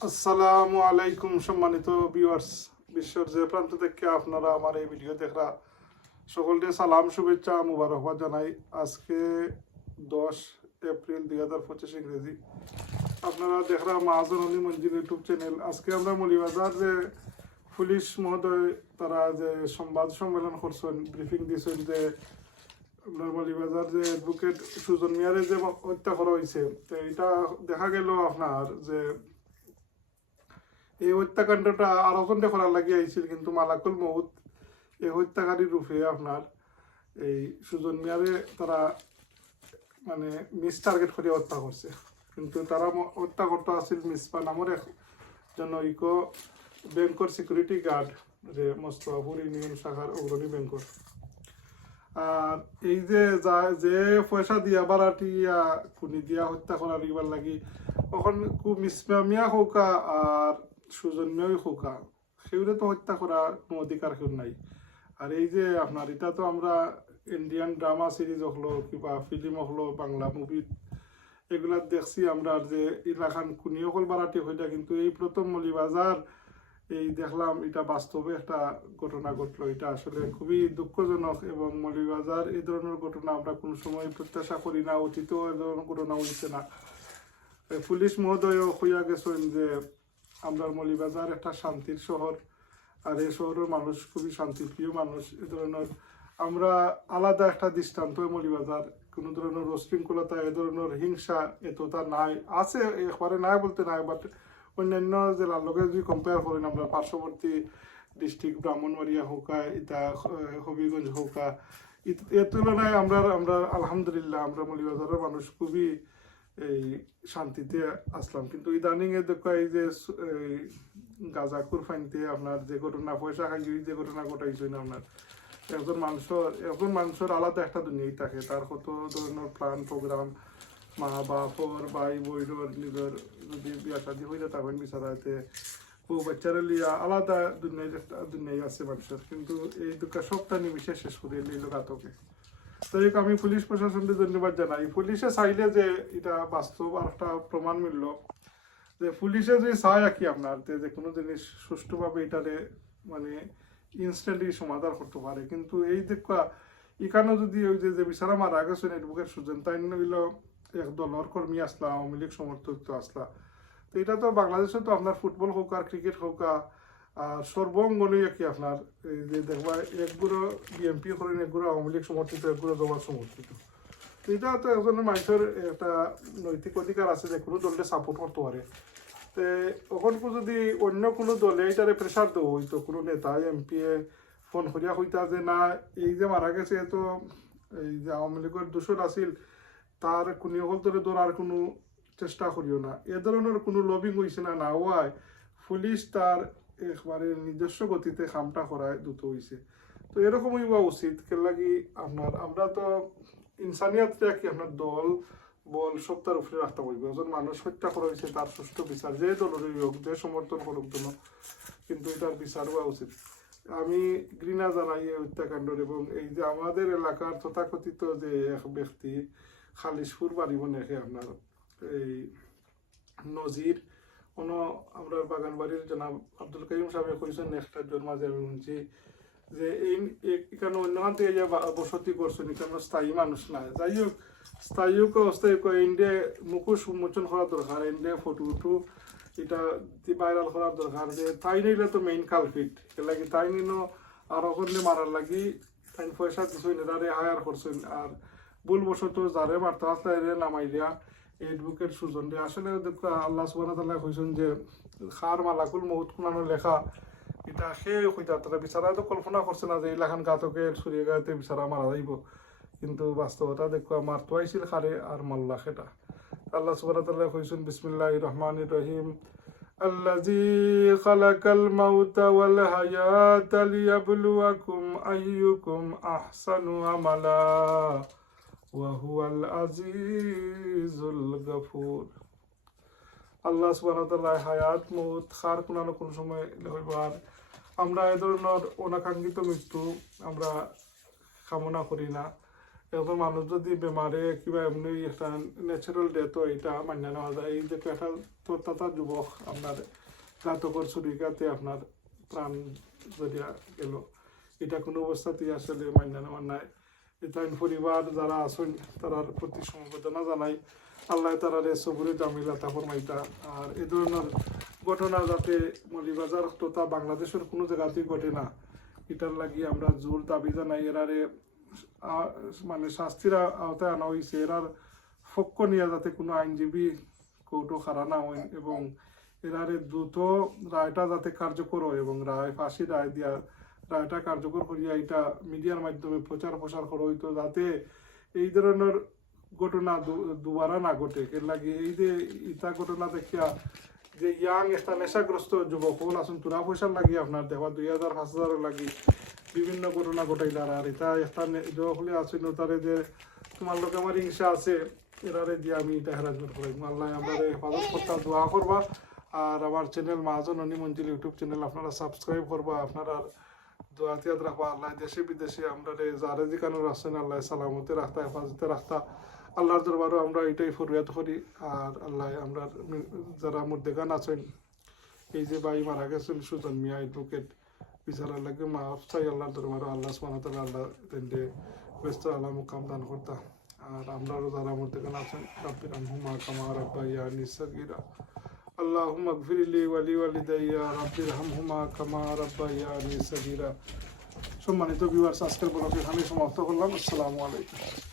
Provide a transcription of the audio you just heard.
আসসালামু আলাইকুম সম্মানিত ভিউয়ার্স বিশ্বের যে প্রান্ত থেকে আপনারা আমার এই ভিডিও দেখরা সকলকে সালাম, শুভেচ্ছা, মুবারকবাদ জানাই। আজকে দশ এপ্রিল দুই হাজার পঁচিশ ইংরেজি। আপনারা দেখরা মহাজননী মঞ্জিল ইউটিউব চ্যানেল আজকে আমরা মলিবাজার যে পুলিশ মহোদয়, তারা যে সংবাদ সম্মেলন করছেন ব্রিফিং দিয়েছেন যে আপনার মলিবাজার যে অ্যাডভোকেট সুজন মিয়ারে যে হত্যা করা হয়েছে তো এটা দেখা গেল আপনার যে এই হত্যাকাণ্ডটা আরও ঘণ্টা করার লাগিয়ে আইছিল, কিন্তু মালাকুল মৌত এই হত্যাকারীর রূপে আপনার এই সুজন মিয়ারে তারা মানে মিস টার্গেট করে হত্যা করছে। কিন্তু তারা হত্যা করতে আসছিল মিসপা নামের একজন ইকো ব্যাংকর সিকিউরিটি গার্ড যে মোস্তফাপুর ইউনিয়ন শাখার অগ্রণী ব্যাংকর। আর এই যে যা- যে পয়সা দিয়া বাড়াটিয়া খুনি দিয়া হত্যা করার ইবার লাগি তখন খুব মিসমিয়া হৌকা আর সুজন্যই হৌকা সেগুলো তো হত্যা করার কোনো অধিকার কেউ নাই। আর এই যে আপনার, এটা তো আমরা ইন্ডিয়ান ড্রামা সিরিজ হলো কিংবা ফিল্ম হলো বাংলা মুভি এগুলা দেখছি আমরা যে এলাকান কুনি অকল বাড়াটি হইটা কিন্তু এই প্রথম মলিবাজার এই দেখলাম, এটা বাস্তবে একটা ঘটনা ঘটলো। এটা আসলে খুবই দুঃখজনক এবং মলিবাজার এই ধরনের ঘটনা আমরা কোনো সময় প্রত্যাশা করি না, অতীতেও এই ধরনের ঘটনা হইছে না। পুলিশ মহোদয় হইয়া গেছেন যে আমরা মলিবাজার একটা শান্তির শহর। আর এই শহরের মানুষ খুবই শান্তিপ্রিয় মানুষ। এ ধরনের আমরা আলাদা একটা দৃষ্টান্ত মলিবাজার। কোনো ধরনের অশৃঙ্খলতা এ ধরনের হিংসা এতটা নাই। আছে, একবারে নাই বলতে নাই বাট অন্যান্য জেলার লগে যদি কম্পেয়ার করেন আমরা, পার্শ্ববর্তী ডিস্ট্রিক্ট ব্রাহ্মণবাড়িয়া হোকা ইতা হবিগঞ্জ হোকা এর তুলনায় আমরা আমরা আলহামদুলিল্লাহ, আমরা মলিবাজারের মানুষ খুবই এই শান্তিতে আসলাম। কিন্তু ইদানিং এ দেখো এই যে সু- এই গাজাকুর ফাইনতে আপনার যে ঘটনা, পয়সা খাইয়ে যে ঘটনা ঘটাইছে না আপনার, একজন মানুষের একজন মানুষের আলাদা একটা দুনিয়াই থাকে। তার কত ধরনের প্ল্যান প্রোগ্রাম মা বাপর, ভাই বইর নিজের যদি বিয়া শাদি হয়ে তখন বিচারাতে ও বাচ্চারা লিয়া আলাদা দুনিয়ায় একটা দুনিয়াই আছে মানুষের। কিন্তু এই দুঃখা সবটা নিমিশে শেষ করে নিল ঘাতকে তো এই আমি পুলিশ প্রশাসনকে ধন্যবাদ জানাই। পুলিশে চাইলে যে এটা বাস্তব আর একটা প্রমাণ মিলল। যে পুলিশে যে চায় আর কি আপনার, যে কোনো জিনিস সুষ্ঠুভাবে এটারে মানে ইনস্ট্যান্টলি সমাধান করতে পারে। কিন্তু এই দেখা এখানে যদি ওই যে বিচারা মারা গেছেন এডভোকেট সুজন তাই হইল এক দলর কর্মী আসলা, আওয়ামী লীগ সমর্থক আসলা। তো এটা তো বাংলাদেশে তো আপনার ফুটবল হোক আর ক্রিকেট হোক আর সর্বঙ্গনই কি আপনার, এই যে দেখবা একগুলো বিএনপি করেন একগুলো আওয়ামী লীগ সমর্থিত একগুলো জমা সমর্থিত। তো এটা তো একজনের মানুষের একটা নৈতিক অধিকার আছে যে কোনো দলকে সাপোর্ট করতে পারে। তে ওখান যদি অন্য কোনো দলে এটারে প্রেশার দেবো হইতো, কোনো নেতা এমপি এ ফোন করিয়া হইতা যে, না, এই যে মারা গেছে তো এই যে আওয়ামী লীগের দূষণ আছিল, তার কোনো অকল তোরে ধরার কোনো চেষ্টা করিও না। এ ধরনের কোনো লবিং হয়েছে না না হওয়ায় পুলিশ তার একবারে নিজস্ব গতিতে কামটা করায় দ্রুত হয়েছে তো এরকম হইবা উচিত কে লাগি আপনার, আমরা তো ইনসানিয়াতটা কি আপনার দল, বল সব তার উপরে রাখতে পারবে। একজন মানুষ হত্যা করা হয়েছে তার সুষ্ঠু বিচার, যে দলেরই হোক, যে সমর্থন করুক যেন, কিন্তু এটার বিচার হওয়া উচিত। আমি ঘৃণা জানাই এই হত্যাকাণ্ডের এবং এই যে আমাদের এলাকার তথাকথিত যে এক ব্যক্তি, খালিশপুর বাড়ি বনেকে আপনার, এই নজির কোনো আমরা বাগান বাড়ির জনাব আব্দুল কাইম সাহেব কইছেন নেক্সটার জন্মাজে আমি শুনছি যে এই এখানে অন্যখান থেকে যে বসতি করছেন, এখানে স্থায়ী মানুষ না যাই হোক, স্থায়ী অস্থায়ী ইন্ডিয়া মুখোশ উন্মোচন করা দরকার, ইন্ডিয়া ফটো উঠু, এটা ভাইরাল করার দরকার। যে তাই নিলে তো মেইন কালফিট লাগি তাই নিন আরও করলে মারার লাগি তাই পয়সা দিছেন এটারে হায়ার করছেন। আর ভুল বশত যারে মারতে এরে নামাই দিয়া এডভোকেট সুজন দিয়ে আসলে দেখো আল্লাহ সুবাহ তাল্লাহ কইছেন যে খার মালাকুল মৌত কোনানো লেখা এটা সে কইতা তারা বিচারা তো কল্পনা করছে না যে এলাকান গাতকে ছুরিয়ে গাতে বিচারা মারা যাইব কিন্তু বাস্তবতা দেখো মার তো আইছিল খারে আর মাল্লা সেটা আল্লাহ সুবাহ তাল্লাহ কইছেন বিসমিল্লাহ রহমান রহিম الذي خلق الموت والحياة ليبلوكم أيكم أحسن عملا ওয়াহুয়াল আজিজুল গফুর আল্লাহ সুবাহতাল্লাহ হায়াত মত খার কোনো না কোনো সময় হইবার আমরা এ ধরনের অনাকাঙ্ক্ষিত মৃত্যু আমরা কামনা করি না। এখন মানুষ যদি বেমারে কিবা এমনি একটা ন্যাচারাল ডেথ হয়, এটা মান্য নেওয়া যায়। এই যে পেটাল তোরতাতা যুবক আপনার ঘাতকর ছুরিকাতে আপনার প্রাণ যদি গেল। এটা কোনো অবস্থাতেই আসলে মান্য নেওয়া নাই। এটা পরিবার যারা আছেন, তারার প্রতি সমবেদনা জানাই। আল্লাহ তারারে সবুরে জামিলা তারপর মাইতা আর এই ধরনের ঘটনা যাতে মলিবাজার তথা বাংলাদেশের কোনো জায়গাতেই ঘটে না, এটার লাগি আমরা জোর দাবি জানাই। এরারে মানে শাস্তির আওতায় আনা হয়েছে এরার পক্ষ নিয়ে যাতে কোনো আইনজীবী কৌটো খারা না হয় এবং এরারে দ্রুত রায়টা যাতে কার্যকর হয় এবং রায় ফাঁসি রায় দিয়া রায়টা কার্যকর করিয়া এটা মিডিয়ার মাধ্যমে প্রচার প্রসার করা হইতো যাতে এই ধরনের ঘটনা দুবারা না ঘটে। এর লাগে এই যে ইটা ঘটনা দেখিয়া যে ইয়াং একটা নেশাগ্রস্ত যুবক, হল আসুন তুরা পয়সার লাগি আপনার দেওয়া দুই হাজার, পাঁচ হাজার লাগি বিভিন্ন ঘটনা ঘটাইলার আর এটা একটা হলে আসুন তারে যে তোমার লোক আমার হিংসা আছে, এরারে দিয়ে আমি এটা হ্যারাসমেন্ট করাই। আল্লাহ আমরা হেফাজত করতে, দোয়া করবা। আর আমার channel Mahajan Oni Manzil YouTube channel আপনারা সাবস্ক্রাইব করবা, আপনারা আল্লাহ দেশে বিদেশে আমরা যেখানে আল্লাহ সালামতে হেফাজতে আল্লাহর দরবারও আমরা এটাই ফরিয়াদ করি। আর আল্লাহ আমরা যারা আছেন, এই যে ভাই মারা গেছেন, সুজন মিয়া এডভোকেট বিচারার লাগে মা চাই আল্লাহর দরবারও আল্লাহ ওয়া আল্লাহ ব্যস্ত আল্লাহ মুকাম দান করতা। আর আমরাও যারা মুর্দেগান আছেন, রাব্বির আনহুমা কামা রাব্বায়ানি সাগীরা। اللهم اغفر لي ولوالدي رب ارحمهما كما ربياني صغيرا সম্মানিত ভিউয়ার্স আজকের ব্লগে এখানে সমাপ্ত করলাম আসসালামু আলাইকুম